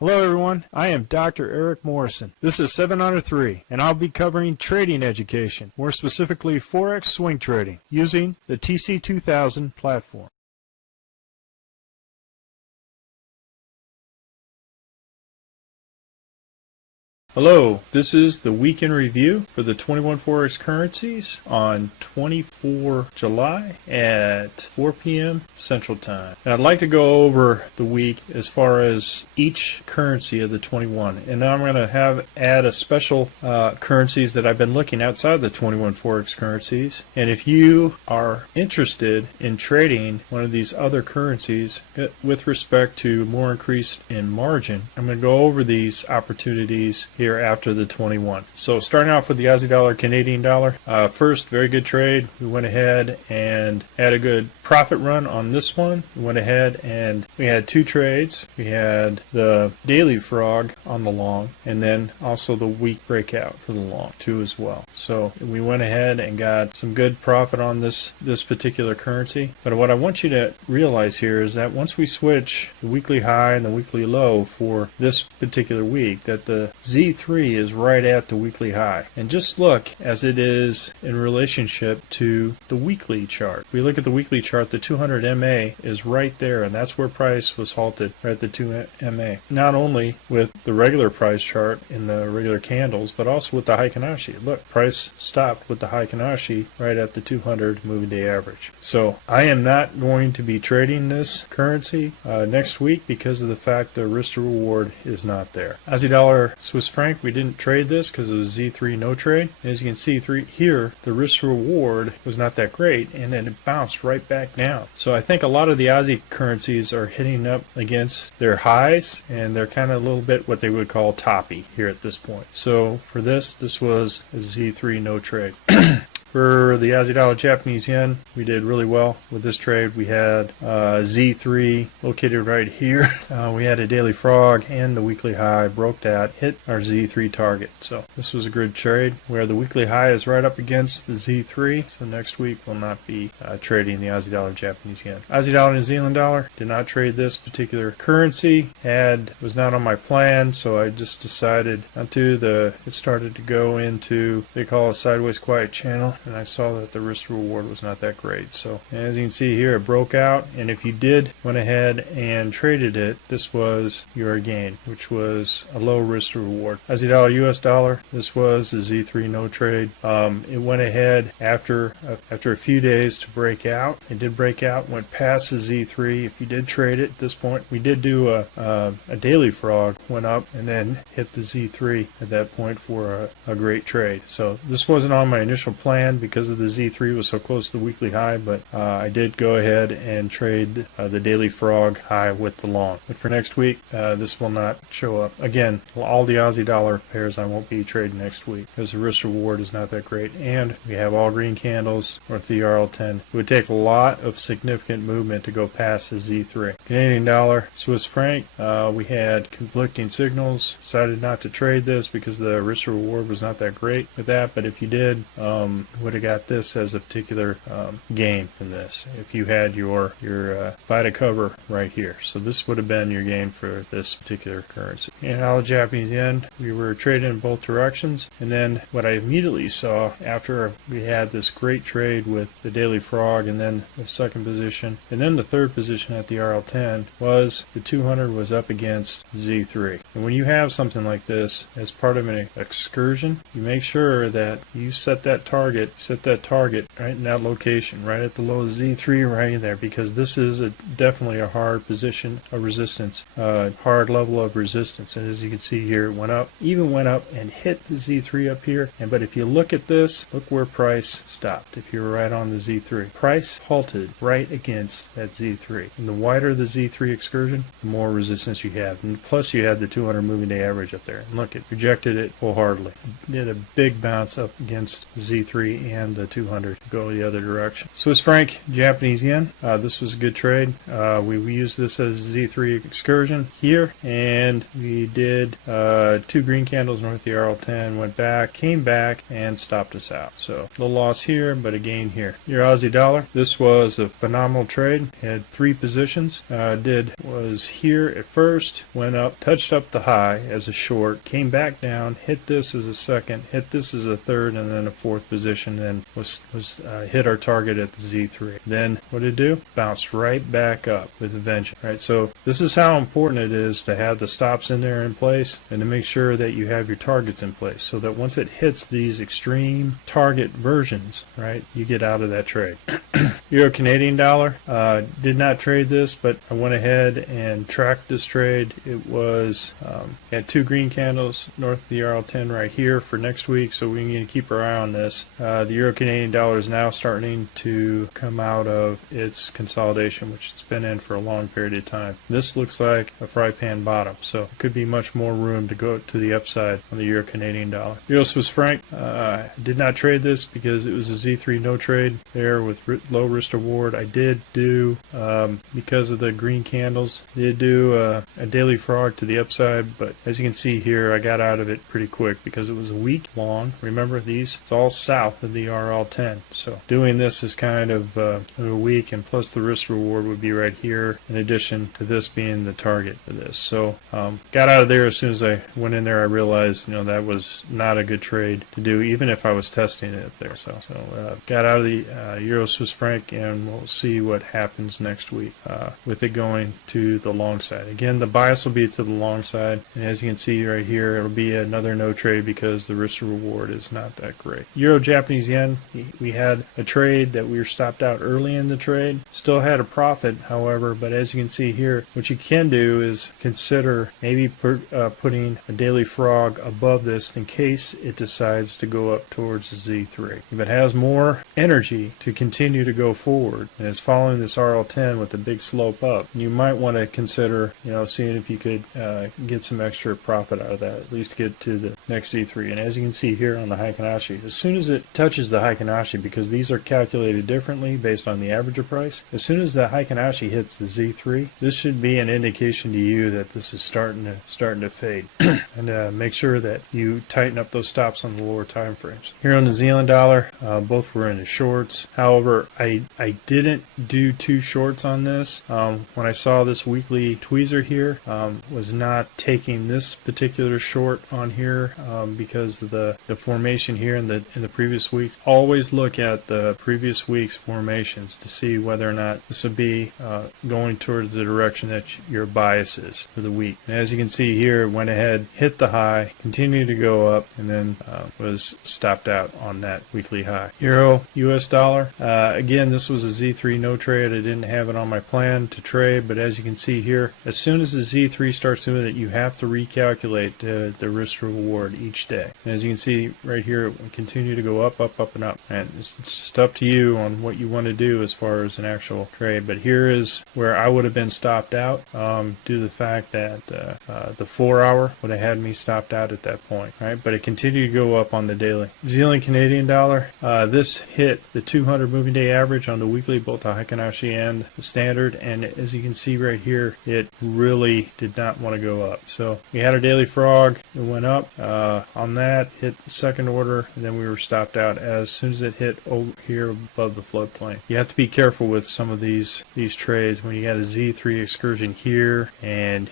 Hello everyone, I am Dr. Eric Morrison. This is 7 Under 3, and I'll be covering trading education, more specifically Forex swing trading, using the TC2000 platform. Hello, this is the weekend review for the 21 Forex currencies on 24 July at 4 p.m. Central Time. And I'd like to go over the week as far as each currency of the 21. And now I'm going to add a special currencies that I've been looking outside the 21 Forex currencies. And if you are interested in trading one of these other currencies with respect to more increase in margin, I'm going to go over these opportunities here after the 21. So starting off with the Aussie Dollar, Canadian Dollar. First, very good trade. We went ahead and had a good profit run on this one. We went ahead and we had two trades. We had the daily frog on the long, and then also the week breakout for the long too as well. So we went ahead and got some good profit on this particular currency. But what I want you to realize here is that once we switch the weekly high and the weekly low for this particular week, that the Z3 is right at the weekly high. And just look as it is in relationship to the weekly chart. If we look at the weekly chart, the 200 MA is right there, and that's where price was halted, right at the 2 MA. Not only with the regular price chart in the regular candles, but also with the Heikin-Ashi. Look, price stopped with the Heikin-Ashi right at the 200 moving day average. So I am not going to be trading this currency next week because of the fact the risk to reward is not there. Aussie Dollar, Swiss Franc, we didn't trade this because it was Z3 no trade. As you can see here, the risk to reward was not that great, and then it bounced right back down. So I think a lot of the Aussie currencies are hitting up against their highs, and they're kind of a little bit what they would call toppy here at this point. So for this was a Z3 no trade. For the Aussie Dollar, Japanese Yen, we did really well with this trade. We had Z3 located right here. We had a daily frog and the weekly high broke that, hit our Z3 target. So this was a good trade where the weekly high is right up against the Z3. So next week we'll not be trading the Aussie Dollar, Japanese Yen. Aussie Dollar, New Zealand Dollar, did not trade this particular currency. Was not on my plan, so I just decided not to. It started to go into, they call a sideways quiet channel, and I saw that the risk reward was not that great. So as you can see here, it broke out, and if you went ahead and traded it, this was your gain, which was a low risk to reward. Aussie Dollar, US Dollar, this was the Z3 no trade. It went ahead after a few days to break out. It did break out, went past the Z3. If you did trade it at this point, we did do a daily frog, went up and then hit the Z3 at that point for a great trade. So this wasn't on my initial plan because of the Z3 was so close to the weekly high, but I did go ahead and trade the daily frog high with the long. But for next week, this will not show up. Again, all the Aussie dollar pairs I won't be trading next week because the risk reward is not that great, and we have all green candles with the RL10. It would take a lot of significant movement to go past the Z3. Canadian dollar, Swiss franc, we had conflicting signals. Decided not to trade this because the risk reward was not that great with that, but if you did, would have got this as a particular gain from this if you had your buy to cover right here. So this would have been your gain for this particular currency. And all the Japanese yen, we were trading in both directions, and then what I immediately saw after we had this great trade with the daily frog and then the second position and then the third position at the RL10 was the 200 was up against Z3. And when you have something like this as part of an excursion, you make sure that you set that target right in that location, right at the low of Z3 right there, because this is definitely a hard position of resistance, hard level of resistance. And as you can see here, it went up and hit the Z3 up here. But if you look at this, look where price stopped. If you're right on the Z3, price halted right against that Z3. And the wider the Z3 excursion, the more resistance you have. And plus you had the 200 moving day average up there. And look, it rejected it wholeheartedly. It did a big bounce up against Z3 Z3 and the 200 go the other direction. Swiss franc, Japanese yen. This was a good trade. We used this as a Z3 excursion here, and we did 2 green candles north of the RL10, went back, came back, and stopped us out. So a little loss here, but a gain here. Your Aussie dollar. This was a phenomenal trade. Had 3 positions. Was here at first, went up, touched up the high as a short, came back down, hit this as a second, hit this as a third, and then a 4th position, and was hit our target at the Z3. Then what did it do? Bounced right back up with a vengeance. Right. So this is how important it is to have the stops in there in place, and to make sure that you have your targets in place, so that once it hits these extreme target versions, right, you get out of that trade. Euro Canadian dollar, did not trade this, but I went ahead and tracked this trade. It was had 2 green candles north of the RL10 right here for next week, so we're going to keep our eye on this. The Euro Canadian dollar is now starting to come out of its consolidation, which it's been in for a long period of time. This looks like a fry pan bottom, so there could be much more room to go to the upside on the Euro Canadian dollar. Euro Swiss franc, did not trade this because it was a Z3 no trade there with low risk reward. I did do, because of the green candles, did do a daily frog to the upside, but as you can see here, I got out of it pretty quick because it was a week long. Remember, it's all south of the RL10, so doing this is kind of a week, and plus the risk reward would be right here, in addition to this being the target for this. So got out of there as soon as I went in there. I realized that was not a good trade to do, even if I was testing it there. So got out of the Euro Swiss franc, and we'll see what happens next week with it going to the long side. Again, the bias will be to the long side, and as you can see right here, it'll be another no trade because the risk reward is not that great. Euro Japanese yen, we had a trade that we were stopped out early in the trade. Still had a profit, however, but as you can see here, what you can do is consider maybe putting a daily frog above this in case it decides to go up towards the Z3. If it has more energy to continue to go forward and it's following this RL10 with a big slope up, you might want to consider seeing if you could get some extra profit out of that, at least get to the next Z3. And as you can see here on the Heikin-Ashi, as soon as it touches the Heikin-Ashi, because these are calculated differently based on the average of price, as soon as the Heikin-Ashi hits the Z3, this should be an indication to you that this is starting to fade. And make sure that you tighten up those stops on the lower time frames. Here on the New Zealand dollar, both were in the shorts. However, I didn't do 2 shorts on this. When I saw this weekly tweezer here, was not taking this particular short on here because of the formation here in the previous weeks. Always look at the previous week's formations to see whether or not this would be going towards the direction that your bias is for the week. And as you can see here, it went ahead, hit the high, continued to go up, and then was stopped out on that weekly high. Euro US dollar, again, this was a Z3 no trade. I didn't have it on my plan to trade, but as you can see here, as soon as the Z3 starts doing it, you have to recalculate the risk reward each day. And as you can see right here, it will continue to go up, up, up, and up. And it's just up to you on what you want to do as far as an actual trade. But here is where I would have been stopped out due to the fact that the 4 hour would have had me stopped out at that point, right? But it continued to go up on the daily. New Zealand Canadian dollar, this hit the 200 moving day average on the weekly, both the Heikin-Ashi and the standard, and as you can see right here, it really did not want to go up. So we had our daily frog, it went up on that, hit the second order, and then we were stopped out as soon as it hit over here above the floodplain. You have to be careful with some of these trades when you got a Z3 excursion here and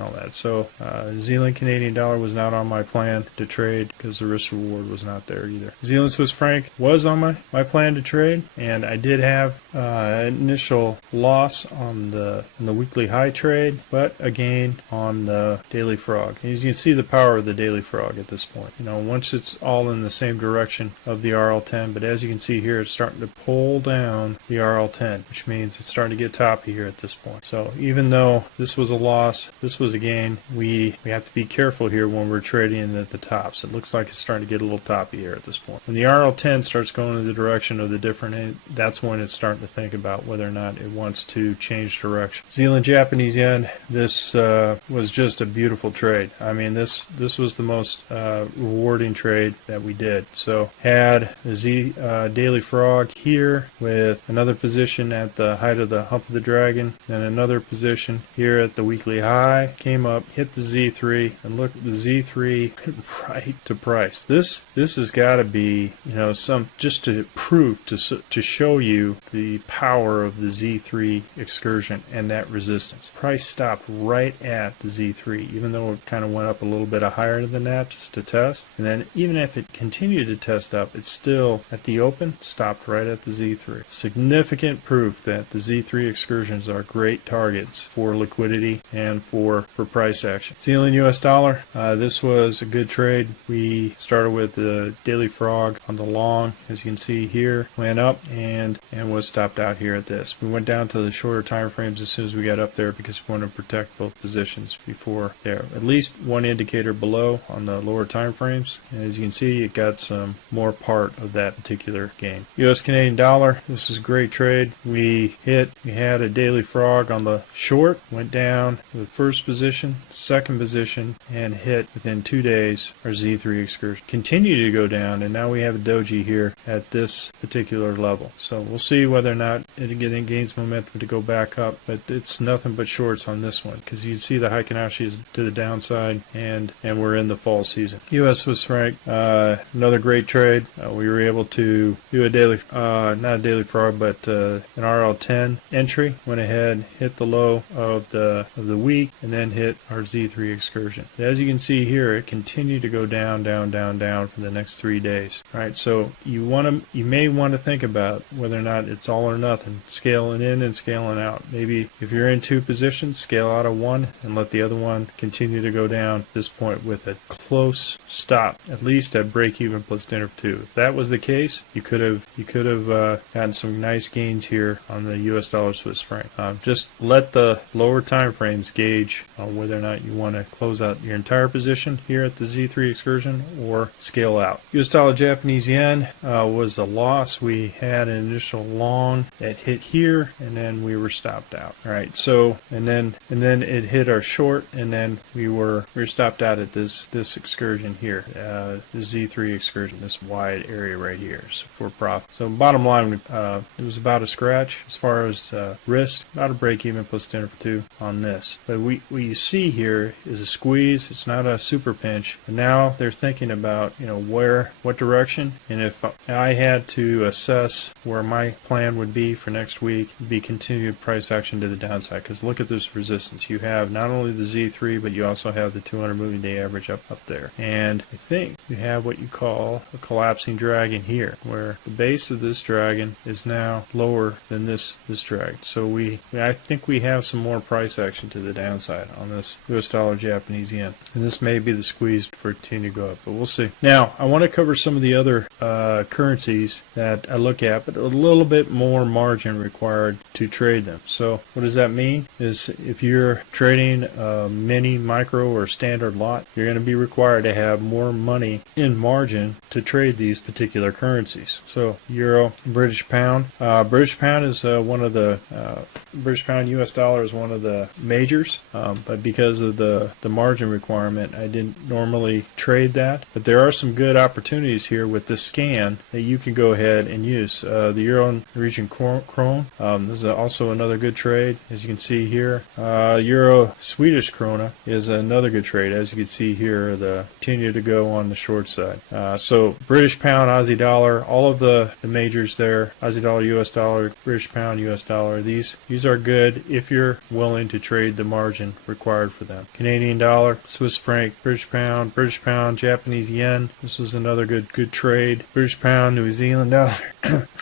all that. So New Zealand Canadian dollar was not on my plan to trade because the risk reward was not there either. New Zealand Swiss franc was on my plan to trade, and I did have initial loss on the weekly high trade, but a gain on the daily frog. And as you can see the power of the daily frog at this point. Once it's all in the same direction of the RL10, but as you can see here, it's starting to pull down the RL10, which means it's starting to get toppy here at this point. So even though this was a loss, this was a gain, we have to be careful here when we're trading at the tops. It looks like it's starting to get a little toppy here at this point. When the RL10 starts going in the direction of the different that's when it's starting to think about whether or not it wants to change direction. Zealand Japanese yen, this was just a beautiful trade. I mean, this was the most rewarding trade that we did. So had the daily frog here with another position at the height of the hump of the dragon, then another position here at the weekly high, came up, hit the Z3, and look, the Z3 right to price. This has got to be, some just to prove, to show you the power of the Z3 excursion and that resistance. Price stopped right at the Z3, even though it kind of went up a little bit higher than that just to test. And then even if it continued to test up, it still, at the open, stopped right at the Z3. Significant proof that the Z3 excursions are great targets for liquidity and for price action. Zealand US dollar, this was a good trade. We started with the daily frog on the long, as you can see here, went up and was stopped out here at this. We went down to the shorter time frames as soon as we got up there because we wanted to protect both positions before there. At least one indicator below on the lower time frames. And as you can see, it got some more part of that particular game. US Canadian dollar, this is a great trade. We had a daily frog on the short, went down to the first position, second position, and hit within 2 days our Z3 excursion. Continue to go down, and now we have a doji here at this particular level. So we'll see whether or not it gains momentum to go back up, but it's nothing but shorts on this one because you can see the Heikinashi is to the downside, and we're in the fall season. US Swiss franc, another great trade. We were able to do a daily, not a daily frog, but an RL10 entry. Went ahead, hit the low of the week, and then hit our Z3 excursion. As you can see here, it continued to go down, down, down, down for the next 3 days. All right, so you may want to think about whether or not it's all or nothing, scaling in and scaling out. Maybe if you're in two positions, scale out of one and let the other one continue to go down at this point with a close stop, at least at break even plus dinner for two. If that was the case, you could have gotten some nice gains here on the US dollar Swiss franc. Just let the lower time frames gauge whether or not you want to close out your entire position here at the Z3 excursion or scale out. US dollar Japanese yen was a loss. We had an initial long that hit here, and then we were stopped out. All right, so and then it hit our short, and then we were stopped out at this excursion here, the Z3 excursion, this wide area right here, so for profit. So bottom line, it was about a scratch as far as risk, about a break even plus dinner for two on this. But what you see here is a squeeze. It's not a super pinch. And now they're thinking about what direction, and if I had to assess where my plan would be for next week, it'd be continued price action to the downside. Because look at this resistance. You have not only the Z3, but you also have the 200 moving day average up there. And I think you have what you call a collapsing dragon here, where the base of this dragon is now lower than this dragon. So I think we have some more price action to the downside on this US dollar Japanese yen. And this may be the squeeze for it to continue to go up, but we'll see. Now, I want to cover some of the other currencies that I look at, but a little bit more margin required to trade them. So what does that mean? Is if you're trading a mini, micro, or standard lot, you're going to be required to have more money in margin to trade these particular currencies. So euro, British pound. British pound is one of the British pound US dollar is one of the majors, but because of the margin requirement, I didn't normally trade that. But there are some good opportunities here with this scan that you can go ahead and use. The euro Norwegian krone, this is also another good trade. As you can see here, euro Swedish krona is another good trade. As you can see here, the continue to go on the short side. So British pound, Aussie dollar, all of the majors there, Aussie dollar, US dollar, British pound, US dollar, these are good if you're willing to trade the margin required for them. Canadian dollar, Swiss franc, British pound, Japanese yen. This was another good trade. British pound, New Zealand dollar.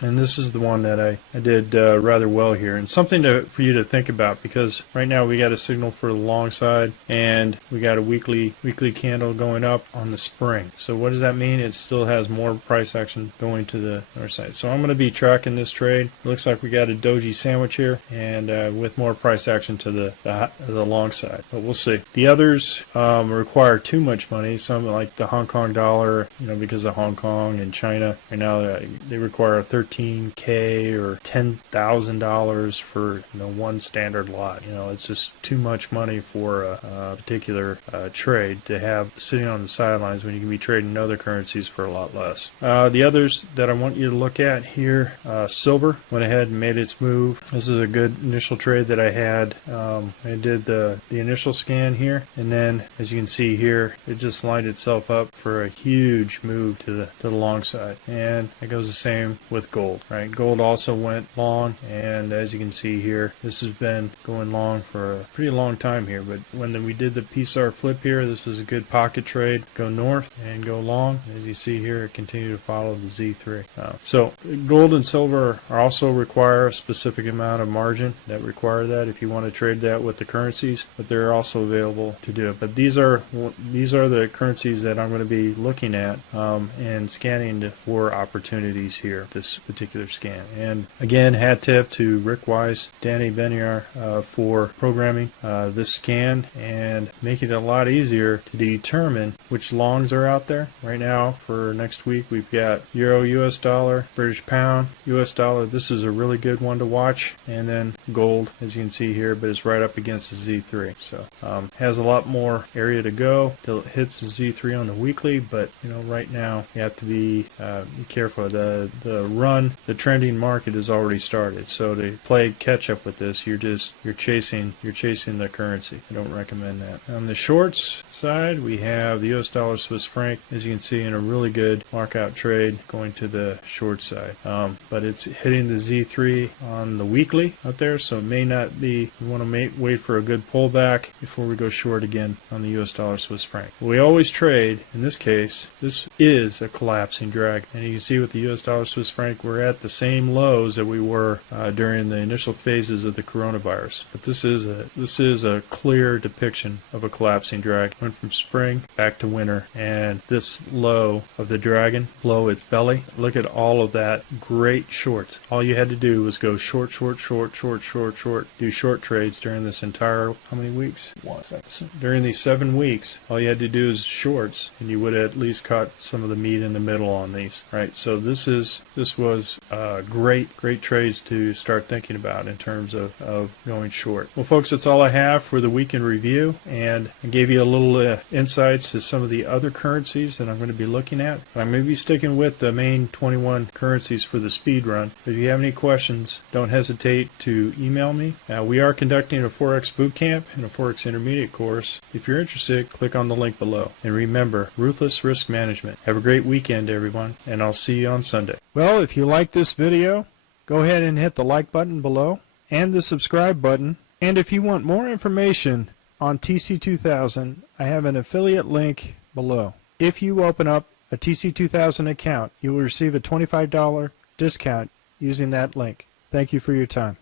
And this is the one that I did rather well here. And something for you to think about, because right now we got a signal for the long side, and we got a weekly candle going up on the spring. So what does that mean? It still has more price action going to the north side. So I'm going to be tracking this trade. It looks like we got a doji sandwich here, and with more price action to the long side. But we'll see. The others require too much money. Some like the Hong Kong dollar, because of Hong Kong and China. Right now they require a $13K or $10,000 for one standard lot. It's just too much money for a particular trade to have sitting on the sidelines when you can be trading other currencies for a lot less. The others that I want you to look at here, silver went ahead and made its move. This is a good initial trade that I had. I did the initial scan here, and then as you can see here, it just lined itself up for a huge move to the long side. And it goes the same with gold, right? Gold also went long, and as you can see here, this has been going long for a pretty long time here. But when we did the PSAR flip here, this is a good pocket trade. Go north and go long. As you see here, it continued to follow the Z3. So gold and silver also require a specific amount of margin that require that if you want to trade that with the currencies, but they're also available to do it. But these are the currencies that I'm going to be looking at and scanning for opportunities here, this particular scan. And again, hat tip to Rick Weiss, Danny Beniar for programming this scan and making it a lot easier to determine which longs are out there. Right now for next week, we've got Euro, US dollar, British pound, US dollar. This is a really good one to watch. And then gold, as you can see here, but it's right up against the Z3. So has a lot more area to go till it hits the Z3 on the weekly, but right now you have to be careful. The trending market has already started. So to play catch up with this, you're chasing the currency. I don't recommend that. On the shorts side, we have the US dollar Swiss franc, as you can see, in a really good markout trade going to the short side. But it's hitting the Z3 on the weekly out there, so it may not be. We want to wait for a good pullback before we go short again on the US dollar Swiss franc. We always trade, in this case, this is a collapsing drag. And you can see with the US dollar Swiss franc, we're at the same lows that we were during the initial phases of the coronavirus. But this is a clear depiction of a collapsing drag. Went from spring back to winter, and this low of the dragon below its belly, look at all of that great shorts. All you had to do was go short, short, short, short, short, short, do short trades during this entire, how many weeks? During these 7 weeks, all you had to do is shorts, and you would have at least caught some of the meat in the middle on these, right? So this was great trades to start thinking about in terms of going short. Well, folks, that's all I have for the week in review, and I gave you a little insights to some of the other currencies that I'm going to be looking at. I'm going to be sticking with the main 21 currencies for the speed run. If you have any questions, don't hesitate to email me. We are conducting a Forex bootcamp and a Forex intermediate course. If you're interested, click on the link below. And remember, ruthless risk management. Have a great weekend, everyone, and I'll see you on Sunday. Well, if you like this video, go ahead and hit the like button below and the subscribe button. And if you want more information on TC2000, I have an affiliate link below. If you open up a TC2000 account, you will receive a $25 discount using that link. Thank you for your time.